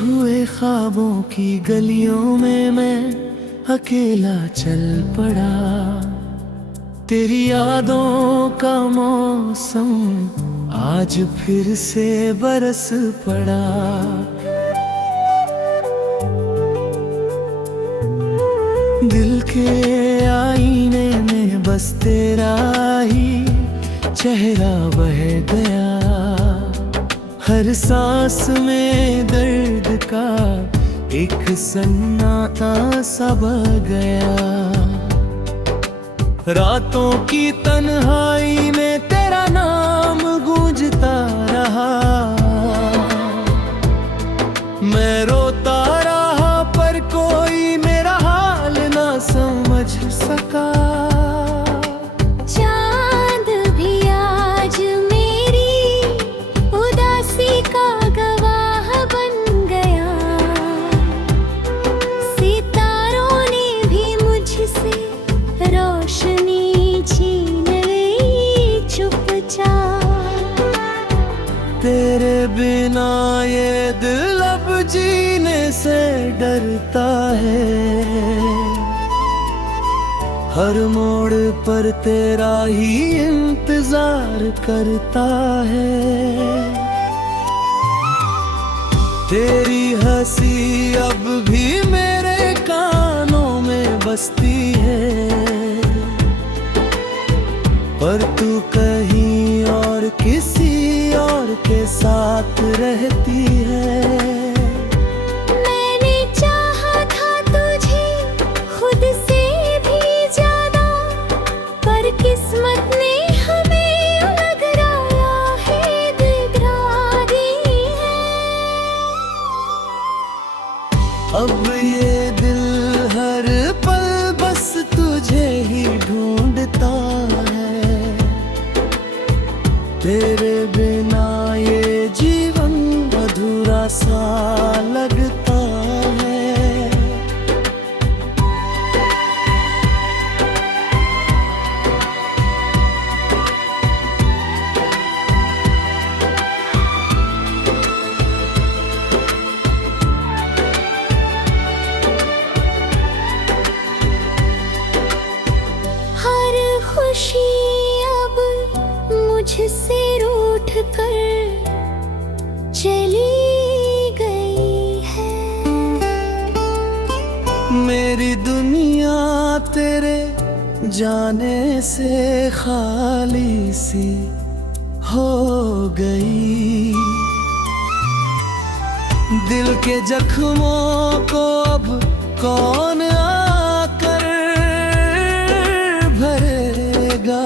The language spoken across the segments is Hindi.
हुए ख्वाबों की गलियों में मैं अकेला चल पड़ा। तेरी यादों का मौसम आज फिर से बरस पड़ा। दिल के आईने में बस तेरा ही चेहरा बह गया। हर सांस में दर्द का एक सन्नाटा सा बह गया। रातों की तन्हाई में तेरा नाम गूंजता रहा। मैं रोता रहा पर कोई मेरा हाल ना समझ सका। चांद भी आज मेरी उदासी का गवाह बन गया। सितारों ने भी मुझसे रोशनी छीन ली चुपचाप। तेरे बिना ये दिल अब जीने से डरता है। हर मोड़ पर तेरा ही इंतजार करता है। तेरी हंसी अब भी मेरे कानों में बसती है। पर तू कहीं और किसी और के साथ रहती है। मैंने चाहा था तुझे खुद से भी ज्यादा, पर किस्मत ने हमें अलग राया है, दिखरा दी है। अब ये दिल हर पल बस तुझे ही ढूंढता है। तेरे बिना ये जीवन अधूरा सा लगता है। हर खुशी अब मुझसे रूठ कर चली गई है। मेरी दुनिया तेरे जाने से खाली सी हो गई। दिल के जख्मों को अब कौन आकर भरेगा।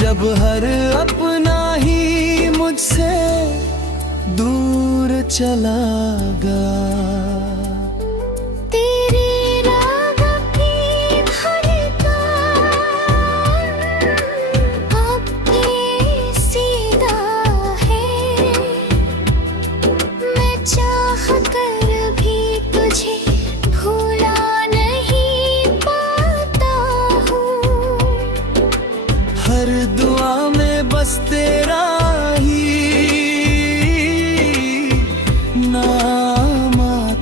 जब हर अपना ही मुझसे दूर चला गया। तेरे राग की धड़कन अब ये सीधा है। मैं चाह कर भी तुझे भूला नहीं पाता हूँ। हर दुआ में बस तेरा ही नाम आता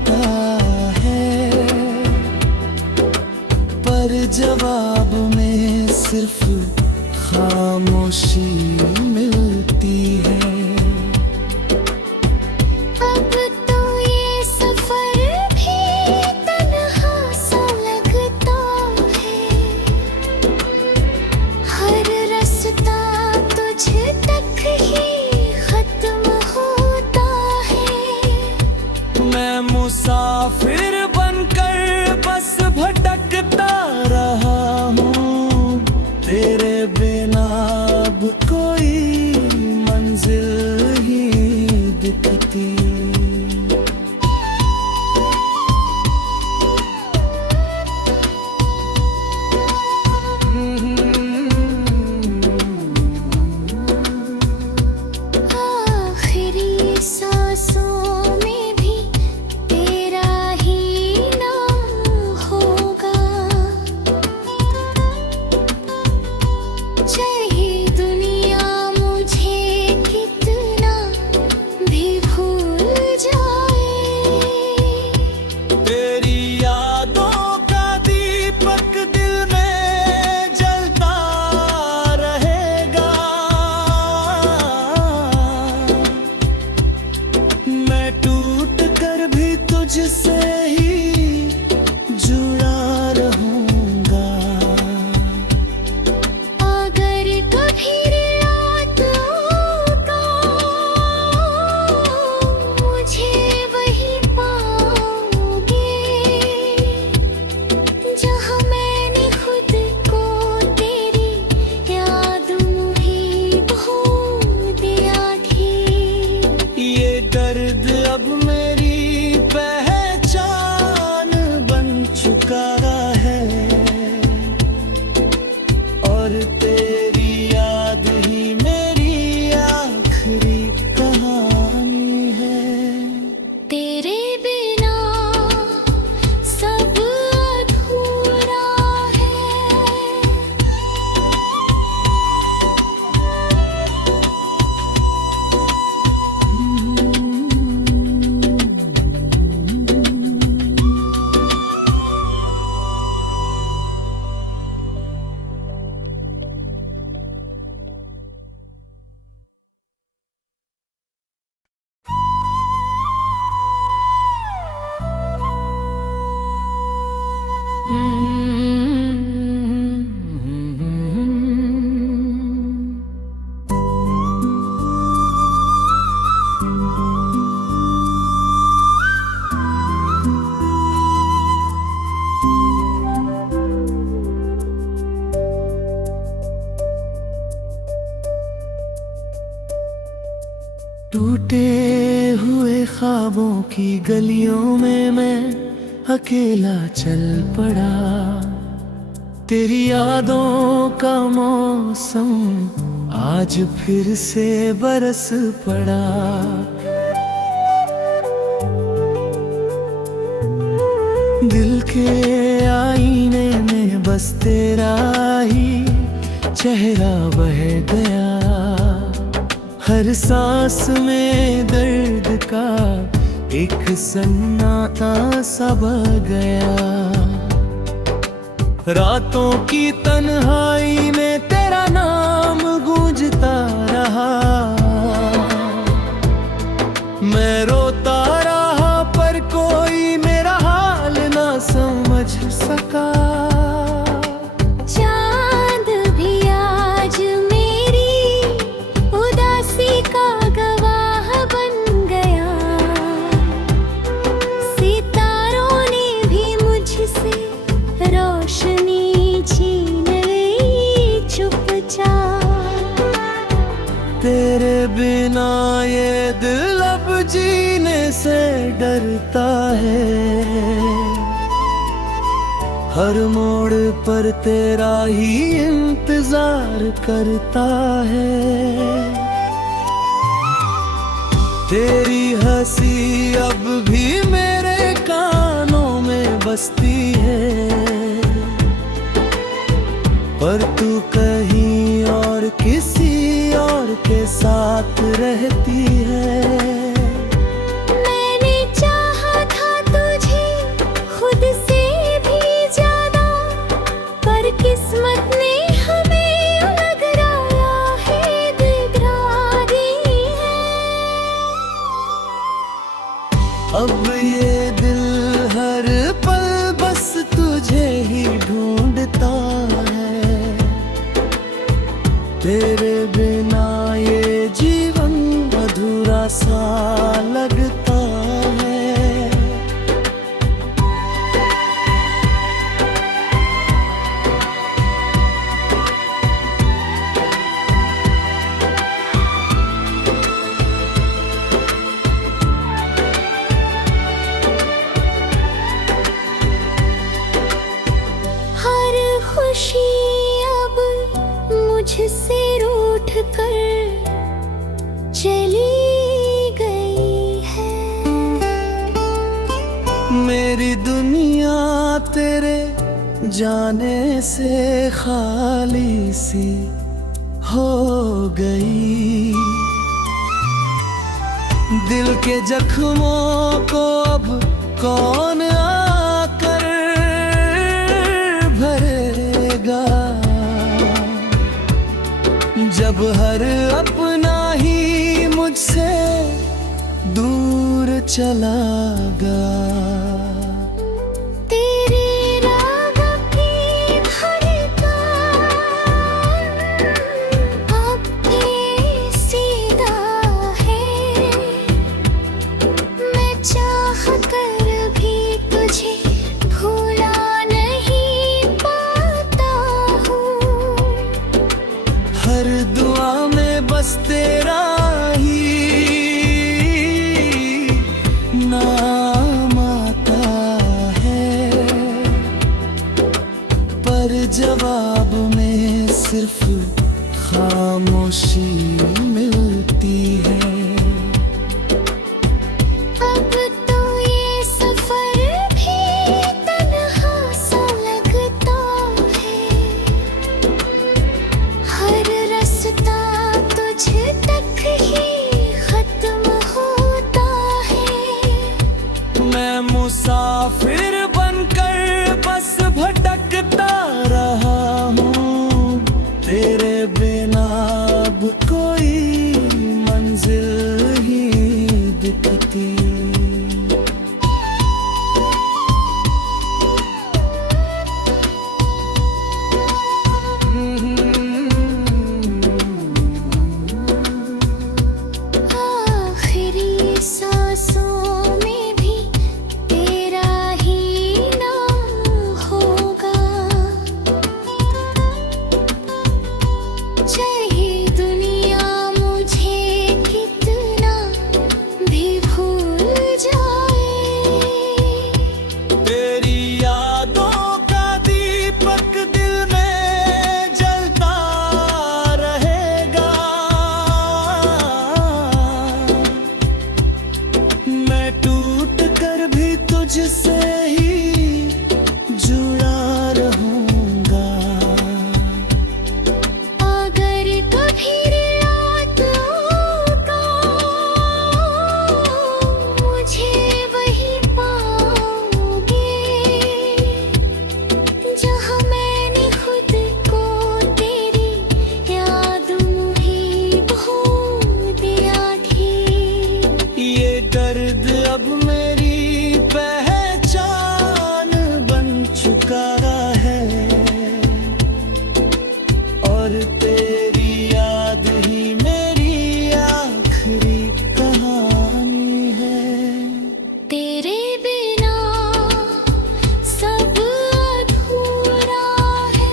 तुझसे ही जुड़ा रहूंगा। अगर कभी रात होगा मुझे वही पाओगे जहाँ मैंने खुद को तेरी याद में खो दिया थी। ये दर्द अब मेरी पहचान बन चुका है और तेरी याद ही मेरी आखिरी कहानी है। तेरे बिना सब अधूरा है। टूटे हुए ख्वाबों की गलियों में मैं अकेला चल पड़ा। तेरी यादों का मौसम आज फिर से बरस पड़ा। दिल के आईने में बस तेरा ही चेहरा बह गया। हर सांस में दर्द का एक सन्नाटा सा बह गया। रातों की तन्हाई में तेरा नाम गूंजता रहा। मैं रोता रहा पर कोई मेरा हाल ना समझ सका। चांद भी आज मेरी उदासी का गवाह बन गया। सितारों ने भी मुझसे रोशनी छीन ली चुपचाप। तेरे बिना ये दिल अब जीने से डरता है। हर मोड़ पर तेरा ही इंतजार करता है। तेरी हंसी अब भी मेरे कानों में बसती है। पर तू कहीं और किसी और के साथ रहती है। मैंने चाहा था तुझे खुद से भी ज्यादा, पर किस्मत ने हमें अलग राया है, दिगरारी है। अब ये दिल हर पल बस तुझे ही ढूंढता है। तेरे बिना ये जीवन अधूरा सा लगता है। हर खुशी अब मुझसे रूठ कर चली गई है। मेरी दुनिया तेरे जाने से खाली सी हो गई। दिल के जख्मों को अब कौन आकर भरेगा, जब हर अपना ही मुझसे दूर चला गा। तेरे राग की धड़कन अब ये सीधा है। मैं चाह कर भी तुझे भूला नहीं पाता हूँ। हर दुआ में बस तेरा ही नाम आता है, पर जवाब में सिर्फ खामोशी मिलती है। अब तो ये सफर भी तन्हा सा लगता है। हर रास्ता तुझ तक ही खत्म होता है। मैं मुसाफिर बनकर बस भटकता रहा हूँ। तेरे बिना अब कोई मंजिल ही दिखती। आखिरी सांसों में भी तेरा ही नाम होगा। चाहे दुनिया मुझे कितना भी भूल जाए। तेरी यादों का दीपक दिल में जलता रहेगा। मैं टूट कर भी तुझसे ही जुड़ा रहूंगा। अगर कभी रात होगा मुझे वही पाओगे जहाँ मैंने खुद को तेरी याद में खो दिया थी। ये दर्द अब मेरी पहचान बन चुका है, और तेरी याद ही मेरी आखिरी कहानी है। तेरे बिना सब अधूरा है।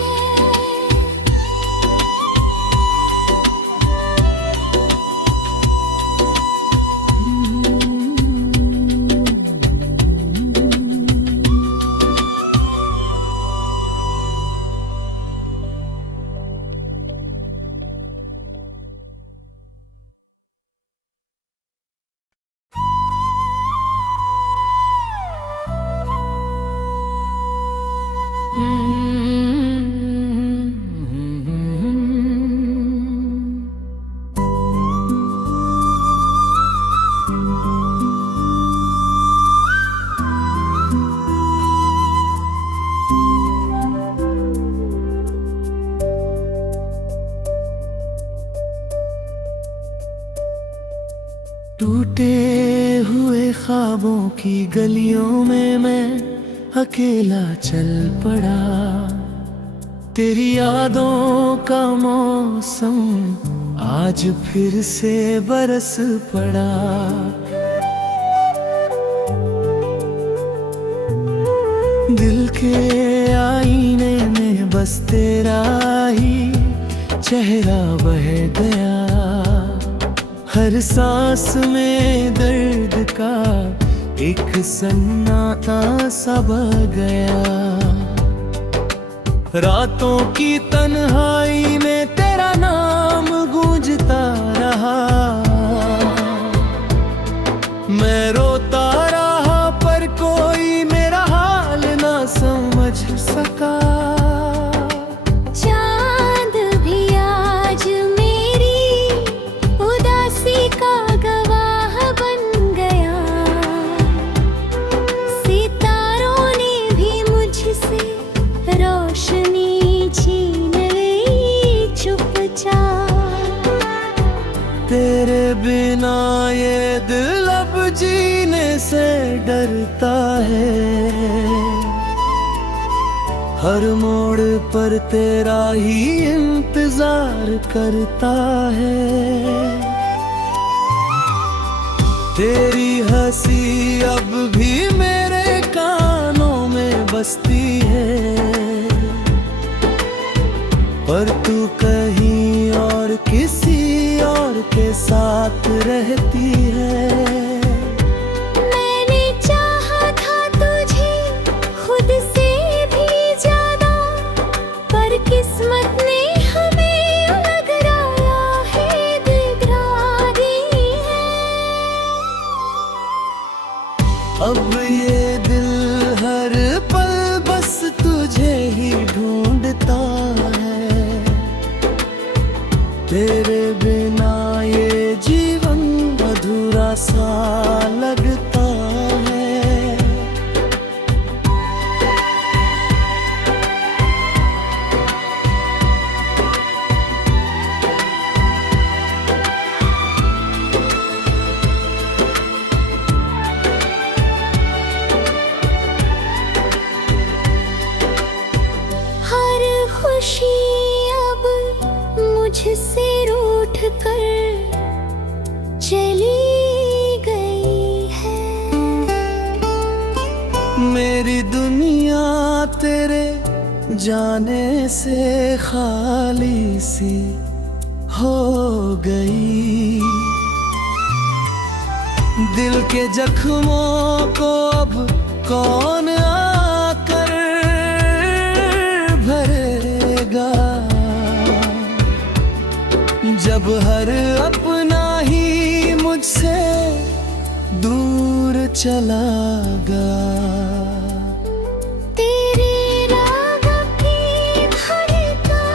टूटे हुए ख्वाबों की गलियों में मैं अकेला चल पड़ा। तेरी यादों का मौसम आज फिर से बरस पड़ा। दिल के आईने में बस तेरा ही चेहरा बह गया। हर सांस में दर्द का एक सन्नाटा सा बह गया। रातों की तन्हाई में तेरा नाम गूंजता रहा। मैं रोता रहा पर कोई मेरा हाल ना समझ सका। चांद भी आज मेरी उदासी का गवाह बन गया। सितारों ने भी मुझसे रोशनी छीन ली चुपचाप। तेरे बिना ये दिल अब जीने से डरता है। हर मोड़ पर तेरा ही इंतजार करता है। तेरी हंसी अब भी मेरे कानों में बसती है, पर तू कहीं और किसी और के साथ रहती है। मैंने चाहा था तुझे खुद से भी ज्यादा, पर किस्मत ने हमें अलग राया है, बिगड़ा दी है। अब ये दिल हर पल बस तुझे ही ढूंढता है। तेरे बिना ये जीवन अधूरा सा लगता है। हर खुशी अब मुझसे रूठ कर चली गई है। मेरी दुनिया तेरे जाने से खाली सी हो गई। दिल के जख्मों को अब कौन आकर भरेगा, जब हर अपना ही मुझसे दूर चला गया। तेरे राग की धड़कन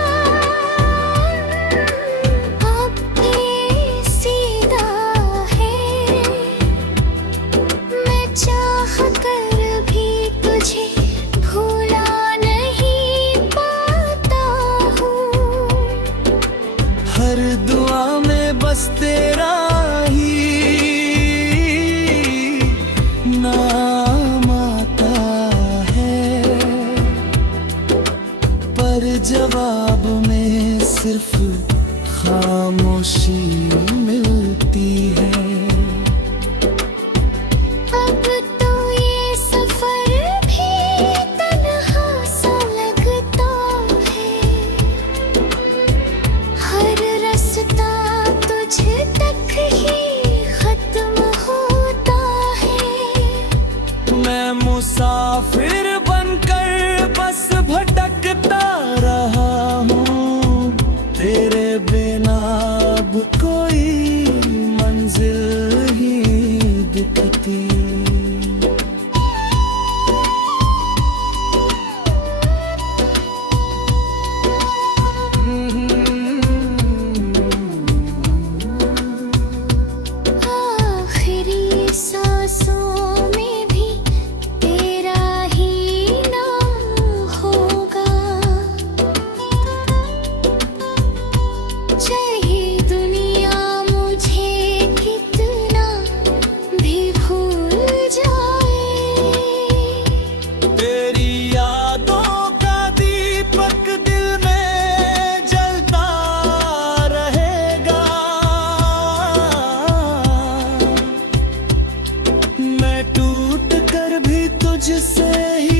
अब भी सीधा है। मैं चाह कर भी तुझे भूला नहीं पाता हूँ। हर दुआ में बस तेरा ही नाम आता है, पर जवाब में सिर्फ खामोशी मिलती है। अब तो ये सफर भी तन्हा सा लगता है। हर रास्ता तुझ तक ही खत्म होता है। मैं मुसाफिर बनकर बस भटकता रहा हूँ। तेरे बिना अब कोई मंजिल ही दिखती। आखिरी सांसों में भी तेरा ही नाम होगा। चाहे दुनिया मुझे कितना भी भूल जाए। तेरी यादों का दीपक दिल में जलता रहेगा। मैं टूट कर भी तुझसे ही